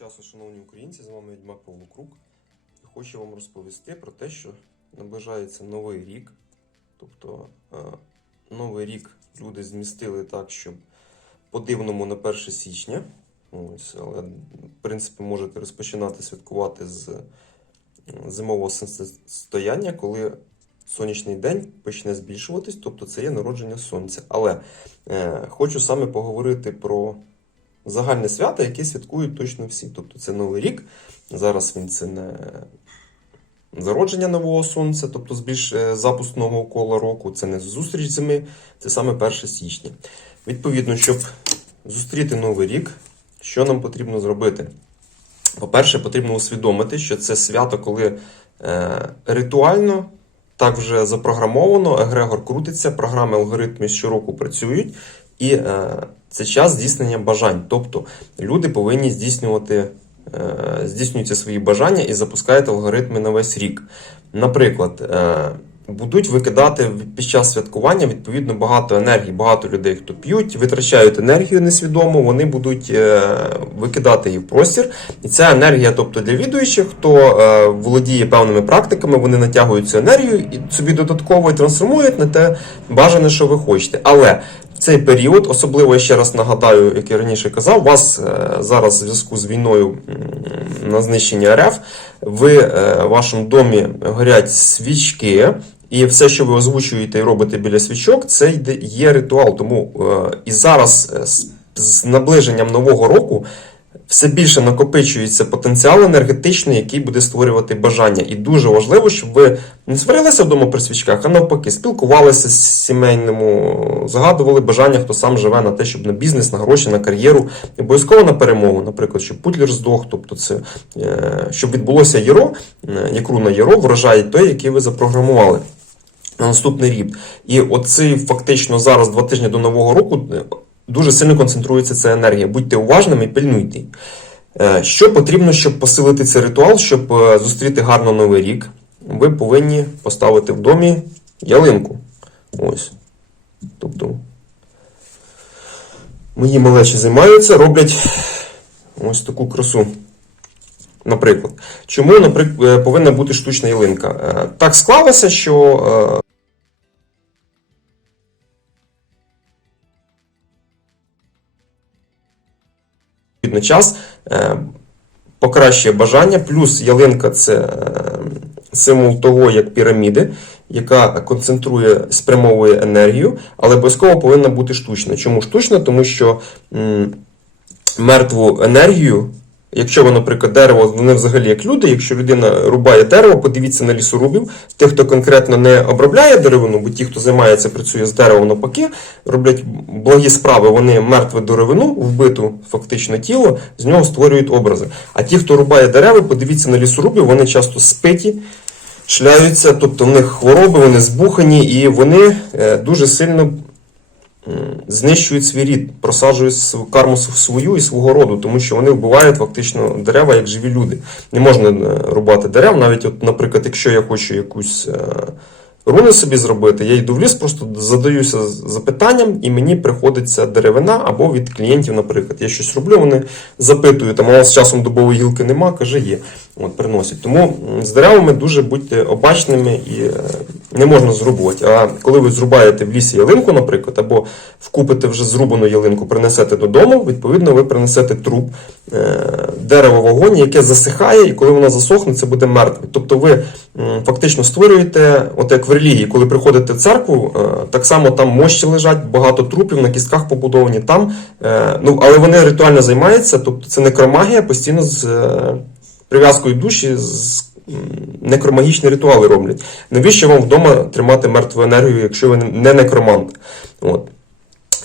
часу, шановні українці, з вами Відьмак Павло. І хочу вам розповісти про те, що наближається новий рік. Тобто е, новий рік люди змістили так, щоб по-дивному на 1 січня. Ось, але, в принципі, можете розпочинати святкувати з е, зимового сонцестояння, коли сонячний день почне збільшуватись, тобто це є народження сонця. Але е, хочу саме поговорити про загальне свято, яке святкують точно всі. Тобто це Новий рік. Зараз він це не зародження нового сонця, тобто збільш е, запуск нового кола року, це не зустріч зими, це саме 1 січня. Відповідно, щоб зустріти новий рік, що нам потрібно зробити? По-перше, потрібно усвідомити, що це свято, коли е, ритуально так вже запрограмовано, егрегор крутиться, програми алгоритми щороку працюють, і е, це час здійснення бажань. Тобто люди повинні здійснювати, е, здійснюються свої бажання і запускають алгоритми на весь рік. Наприклад, е, будуть викидати під час святкування відповідно багато енергії. Багато людей, хто п'ють, витрачають енергію несвідомо, вони будуть викидати її в простір. І ця енергія, тобто для відуючих, хто володіє певними практиками, вони натягують цю енергію і собі додатково і трансформують на те бажане, що ви хочете. Але цей період, особливо я ще раз нагадаю, як я раніше казав, у вас е, зараз в зв'язку з війною на знищення РФ, ви е, в вашому домі горять свічки. І все, що ви озвучуєте і робите біля свічок, це є ритуал. Тому е, і зараз е, з наближенням нового року все більше накопичується потенціал енергетичний, який буде створювати бажання. І дуже важливо, щоб ви не сварилися вдома при свічках, а навпаки, спілкувалися з сімейному, загадували бажання, хто сам живе на те, щоб на бізнес, на гроші, на кар'єру, і обов'язково на перемогу, наприклад, щоб Путлер здох, тобто це е, щоб відбулося єро, е, як руна єро, врожай той, який ви запрограмували. На наступний рік. І оцей фактично зараз, два тижні до Нового року, е, дуже сильно концентрується ця енергія. Будьте уважними пильнуйте. Е, Що потрібно, щоб посилити цей ритуал, щоб е, зустріти гарно новий рік? Ви повинні поставити в домі ялинку. Ось. Тобто, мої малечі займаються, роблять ось таку красу. Наприклад, чому наприклад, повинна бути штучна ялинка? Е, Так склалося, що відповідно час е, покращує бажання, плюс ялинка це е, символ того, як піраміди, яка концентрує, спрямовує енергію, але обов'язково повинна бути штучна. Чому штучна? Тому що мертву енергію. Якщо ви, наприклад, дерево, вони взагалі як люди, якщо людина рубає дерево, подивіться на лісорубів, тих, хто конкретно не обробляє деревину, бо ті, хто займається, працює з деревом навпаки, роблять благі справи, вони мертве деревину, вбиту фактично тіло, з нього створюють образи. А ті, хто рубає дерева, подивіться на лісорубів, вони часто спиті, шляються, тобто в них хвороби, вони збухані, і вони е, дуже сильно знищують свій рід, просаджують карму свою і свого роду, тому що вони вбивають фактично дерева як живі люди. Не можна е, рубати дерев, навіть, от, наприклад, якщо я хочу якусь е, руну собі зробити, я йду в ліс, просто задаюся запитанням, і мені приходиться деревина або від клієнтів, наприклад, я щось роблю, вони запитують, там, а у вас часом дубової гілки нема, каже, є. От, приносять. Тому з деревами дуже будьте обачними і е, не можна зрубувати. А коли ви зрубаєте в лісі ялинку, наприклад, або вкупите вже зрубану ялинку, принесете додому, відповідно, ви принесете труп, е, дерево в вогоні, яке засихає, і коли воно засохне, це буде мертве. Тобто ви фактично створюєте, от як в релігії, коли приходите в церкву, е, так само там мощі лежать, багато трупів на кістках побудовані там. Ну, але вони ритуально займаються, тобто це некромагія, постійно з прив'язкою душі. з Некромагічні ритуали роблять. Навіщо вам вдома тримати мертву енергію, якщо ви не некромант? От.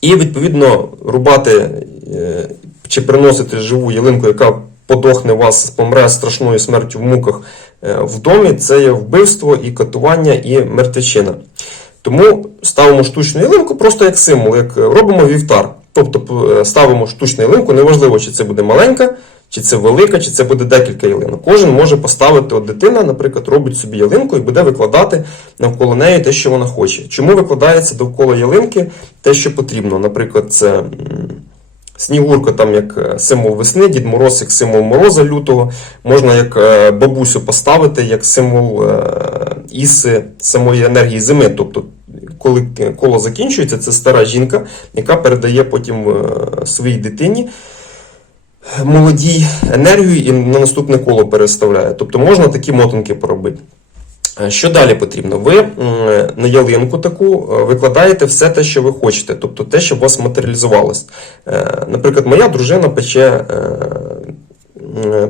І відповідно рубати е, чи приносити живу ялинку, яка подохне вас, помре страшною смертю в муках е, в домі, це є вбивство і катування, і мертвечина. Тому ставимо штучну ялинку просто як символ, як е, робимо вівтар. Тобто ставимо штучну ялинку, неважливо, чи це буде маленька, чи це велика, чи це буде декілька ялинок. Кожен може поставити, от дитина, наприклад, робить собі ялинку і буде викладати навколо неї те, що вона хоче. Чому викладається довкола ялинки те, що потрібно? Наприклад, це Снігурка там як е, символ весни, Дід Мороз як символ мороза лютого. Можна як е, бабусю поставити як символ е, іси самої енергії зими. Тобто, коли коло закінчується, це стара жінка, яка передає потім своїй дитині молодій енергію і на наступне коло переставляє. Тобто можна такі мотанки поробити. Е, Що далі потрібно? Ви на ялинку таку е, викладаєте все те, що ви хочете, тобто те, що у вас матеріалізувалось. Е, Наприклад, моя дружина пече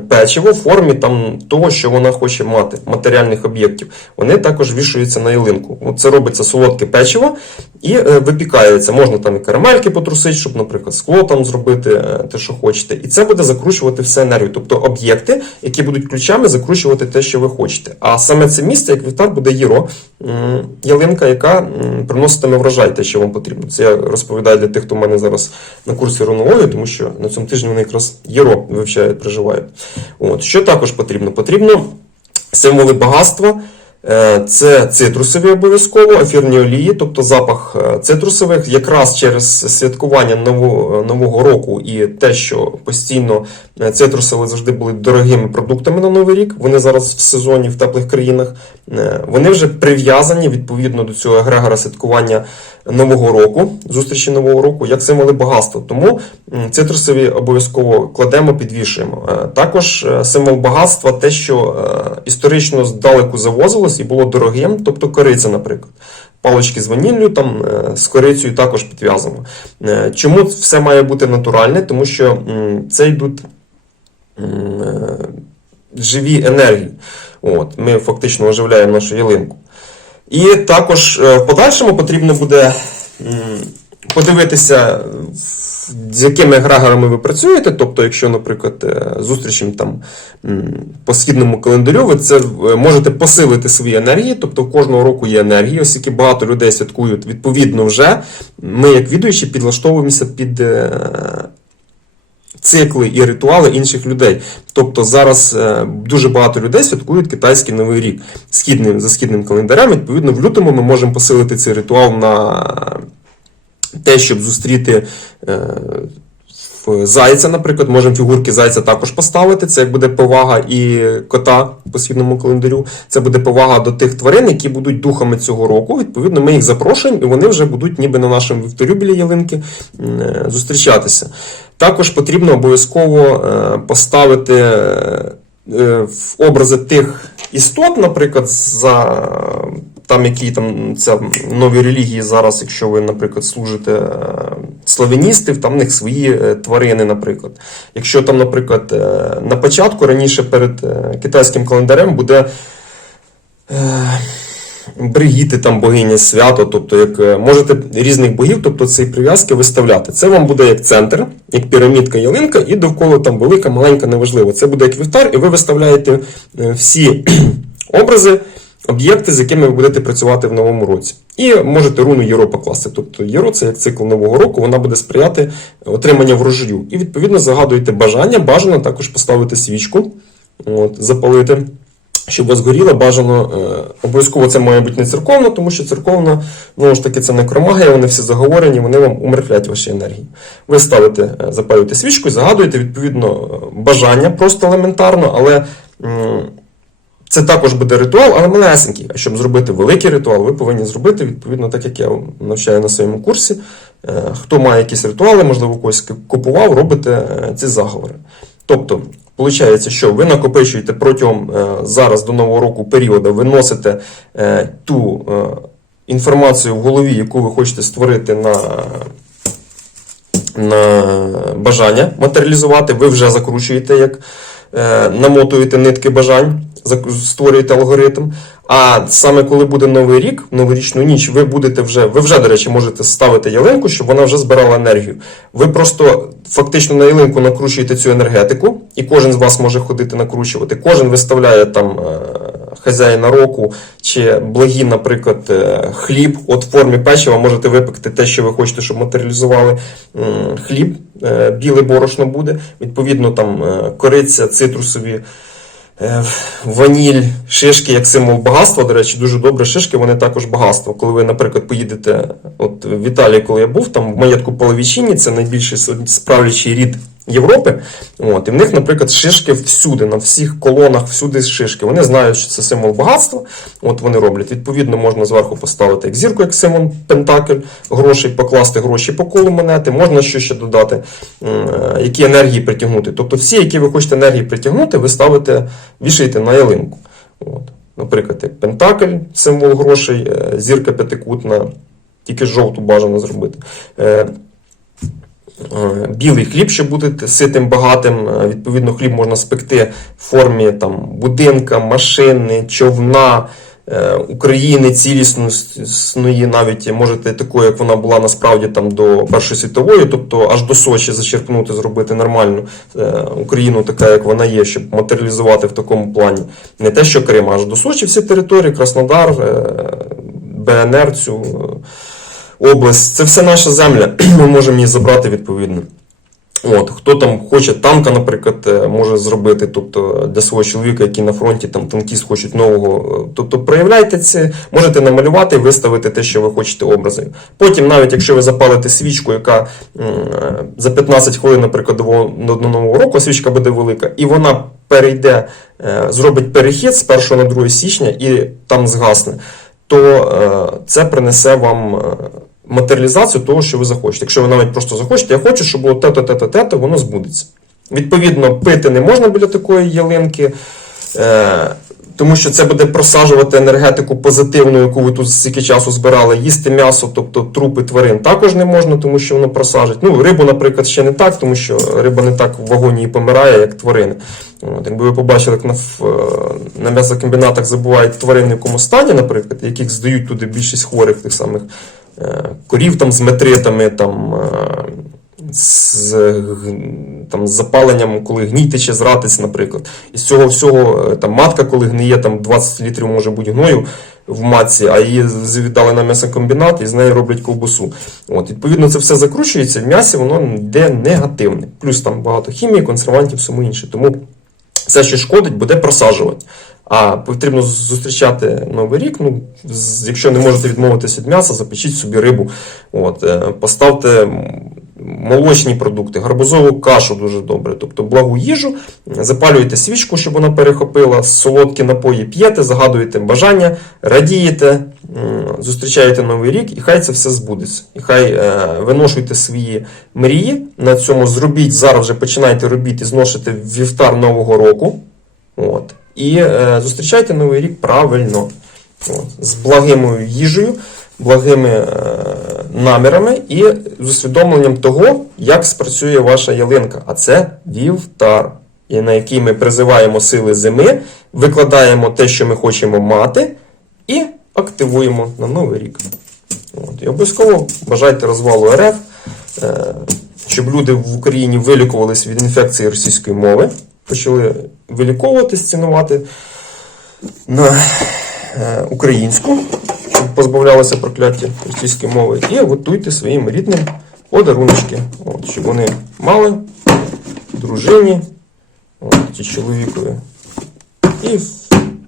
печиво в формі там, того, що вона хоче мати, матеріальних об'єктів. Вони також вішаються на ялинку. Це робиться солодке печиво і е, випікається. Можна там і карамельки потрусити, щоб, наприклад, скло там зробити, е, те, що хочете. І це буде закручувати все енергію. Тобто об'єкти, які будуть ключами, закручувати те, що ви хочете. А саме це місце, як вівтар, буде єро, ялинка, яка приноситиме врожай, те, що вам потрібно. Це я розповідаю для тих, хто в мене зараз на курсі рунології, тому що на цьому тижні вони якраз єро вивчають, проживають. От. Що також потрібно? Потрібно символи багатства. Е, Це цитрусові обов'язково, ефірні олії, тобто запах е, цитрусових, якраз через святкування нового, нового року і те, що постійно е, цитрусові завжди були дорогими продуктами на Новий рік. Вони зараз в сезоні в теплих країнах. е, Вони вже прив'язані відповідно до цього егрегора святкування Нового року, зустрічі Нового року, як символи багатства. Тому цитрусові обов'язково кладемо, підвішуємо. Е, Також е, символ багатства те, що е, історично здалеку завозилось і було дорогим, тобто кориця, наприклад. Палички з ваніллю там е, з корицею також підв'язано. Е, Чому все має бути натуральне? Тому що це йдуть е, живі енергії. От, ми фактично оживляємо нашу ялинку. І також в подальшому потрібно буде подивитися, в- з якими егрегорами ви працюєте. Тобто, якщо, наприклад, е, зустрічем там по східному календарю, ви це е, можете посилити свої енергії. Тобто, кожного року є енергії, оскільки багато людей святкують відповідно вже. Ми, як відуючі, підлаштовуємося під. е, Цикли і ритуали інших людей. Тобто зараз дуже багато людей святкують китайський новий рік східним, за східним календарем. Відповідно, в лютому ми можемо посилити цей ритуал на те, щоб зустріти е, зайця, наприклад, можемо фігурки зайця також поставити. Це як буде повага і кота по східному календарю. Це буде повага до тих тварин, які будуть духами цього року. Відповідно, ми їх запрошуємо, і вони вже будуть ніби на нашому вівторю біля ялинки е, зустрічатися. Також потрібно обов'язково е, поставити в образи тих істот, наприклад, за там, які там це нові релігії зараз, якщо ви, наприклад, служите е, славяністів, там в них свої е, тварини, наприклад. Якщо там, наприклад, е, на початку раніше перед китайським календарем буде. Бригіти там богиня свято, тобто як можете різних богів, тобто ці прив'язки виставляти. Це вам буде як центр, як пірамідка ялинка, і довкола там велика, маленька, неважливо. Це буде як вівтар, і ви виставляєте всі образи, об'єкти, з якими ви будете працювати в новому році. І можете руну Єро покласти. Тобто Єро це як цикл нового року, вона буде сприяти отриманню врожаю. І відповідно загадуєте бажання, бажано також поставити свічку, от, запалити. Щоб вас горіло, бажано е, обов'язково це має бути не церковно, тому що церковно, знову ж таки, це некромагія, вони всі заговорені, вони вам умертвлять ваші енергії. Ви ставите, е, запалюєте свічку загадуєте відповідно е, бажання, просто елементарно, але це також буде ритуал, але малесенький. А щоб зробити великий ритуал, ви повинні зробити відповідно, так як я навчаю на своєму курсі. Е, Хто має якісь ритуали, можливо, когось купував, робите е, ці заговори. Тобто, виходить, що ви накопичуєте протягом е, зараз до нового року періоду, ви носите е, ту інформацію в голові, яку ви хочете створити на, на бажання матеріалізувати, ви вже закручуєте, як е, намотуєте нитки бажань, створюєте алгоритм. А саме коли буде новий рік, новорічну ніч, ви будете вже, ви вже, до речі, можете ставити ялинку, щоб вона вже збирала енергію. Ви просто фактично на ялинку накручуєте цю енергетику, і кожен з вас може ходити накручувати. Кожен виставляє там е, хазяїна року чи благі, наприклад, е, хліб. От в формі печива можете випекти те, що ви хочете, щоб матеріалізували хліб, е, біле борошно буде. Відповідно, там кориця, цитрусові Ваніль, шишки як символ багатства. До речі, дуже добре шишки, вони також багатство. Коли ви, наприклад, поїдете, от в Італії, коли я був, там в маєтку Половічині, це найбільший справлячий рід Європи. От, і в них, наприклад, шишки всюди, на всіх колонах, всюди шишки. Вони знають, що це символ багатства. От вони роблять. Відповідно, можна зверху поставити як зірку, як символ Пентакль, грошей, покласти гроші по колу монети. Можна що ще додати, е, які енергії притягнути. Тобто, всі, які ви хочете енергії притягнути, ви ставите, вішаєте на ялинку. От. Наприклад, як Пентакль, символ грошей, е, зірка п'ятикутна, тільки жовту бажано зробити. Е, Білий хліб, щоб бути ситим, багатим. Е, Відповідно, хліб можна спекти в формі там, будинка, машини, човна, е, України цілісної, навіть можете такою, як вона була насправді там до Першої світової, тобто аж до Сочі зачерпнути, зробити нормальну Україну, така як вона є, щоб матеріалізувати в такому плані. Не те, що Крим, аж до Сочі всі території, Краснодар, БНР, цю область. Це все наша земля. Ми можемо її забрати відповідно. От, хто там хоче танка, наприклад, е, може зробити, тобто для свого чоловіка, який на фронті, там танкіст хочуть нового. е, Тобто проявляйте це, можете намалювати і виставити те, що ви хочете образи. Потім, навіть якщо ви запалите свічку, яка е, за 15 хвилин, наприклад, до, нового року, свічка буде велика, і вона перейде, зробить перехід з 1 на 2 січня і там згасне, то це принесе вам. Матеріалізацію того, що ви захочете. Якщо ви навіть просто захочете, я хочу, щоб було те-то, те-то, те-то, воно збудеться. Відповідно, пити не можна біля такої ялинки, е, тому що це буде просаджувати енергетику позитивну, яку ви тут стільки часу збирали. Їсти м'ясо, тобто трупи тварин, також не можна, тому що воно просажить. Ну, рибу, наприклад, ще не так, тому що риба не так в вагоні і помирає, як тварини. От, якби ви побачили, як на, е, на м'ясокомбінатах забувають тварин в якому стані, наприклад, яких здають туди більшість хворих тих самих корів там з метритами, там, е, з, там, з запаленням, коли гній тече з наприклад. І з цього всього е, там, матка, коли гниє, там 20 літрів може бути гною в матці, а її віддали на м'ясокомбінат і з неї роблять ковбасу. От, відповідно, це все закручується, в м'ясі воно йде негативне. Плюс там багато хімії, консервантів, всьому інше. Тому все, що шкодить, буде просаджувати. А потрібно зустрічати новий рік. Ну, якщо не можете відмовитися від м'яса, запечіть собі рибу. От, е, поставте молочні продукти, гарбузову кашу дуже добре, тобто благу їжу, запалюєте свічку, щоб вона перехопила, солодкі напої п'єте, загадуєте бажання, радієте, зустрічаєте новий рік, і хай це все збудеться. І хай е, виношуйте свої мрії. На цьому зробіть зараз вже починайте робити зношити вівтар Нового року. От. І е, зустрічайте новий рік правильно. От. З благими їжею, благими е, намірами і з усвідомленням того, як спрацює ваша ялинка. А це вівтар, і на який ми призиваємо сили зими, викладаємо те, що ми хочемо мати, і активуємо на новий рік. От. І обов'язково бажайте розвалу РФ, е, щоб люди в Україні вилікувалися від інфекції російської мови, почали виліковуватись, цінувати на е, українську, щоб позбавлялися прокляття російської мови, і готуйте своїм рідним подаруночки, от, щоб вони мали дружині, от, чи чоловікові, і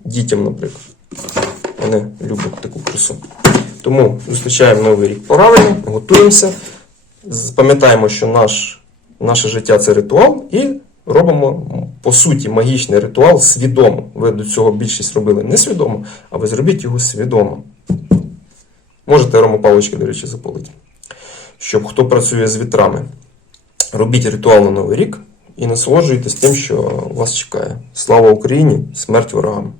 дітям, наприклад. Вони люблять таку красу. Тому зустрічаємо новий рік правильно, готуємося, пам'ятаємо, що наш, наше життя це ритуал, і робимо по суті магічний ритуал свідомо. Ви до цього більшість робили несвідомо, а ви зробіть його свідомо. Можете аромапалички, до речі, запалити. Щоб хто працює з вітрами. Робіть ритуал на Новий рік і насолоджуйтесь тим, що вас чекає. Слава Україні! Смерть ворогам!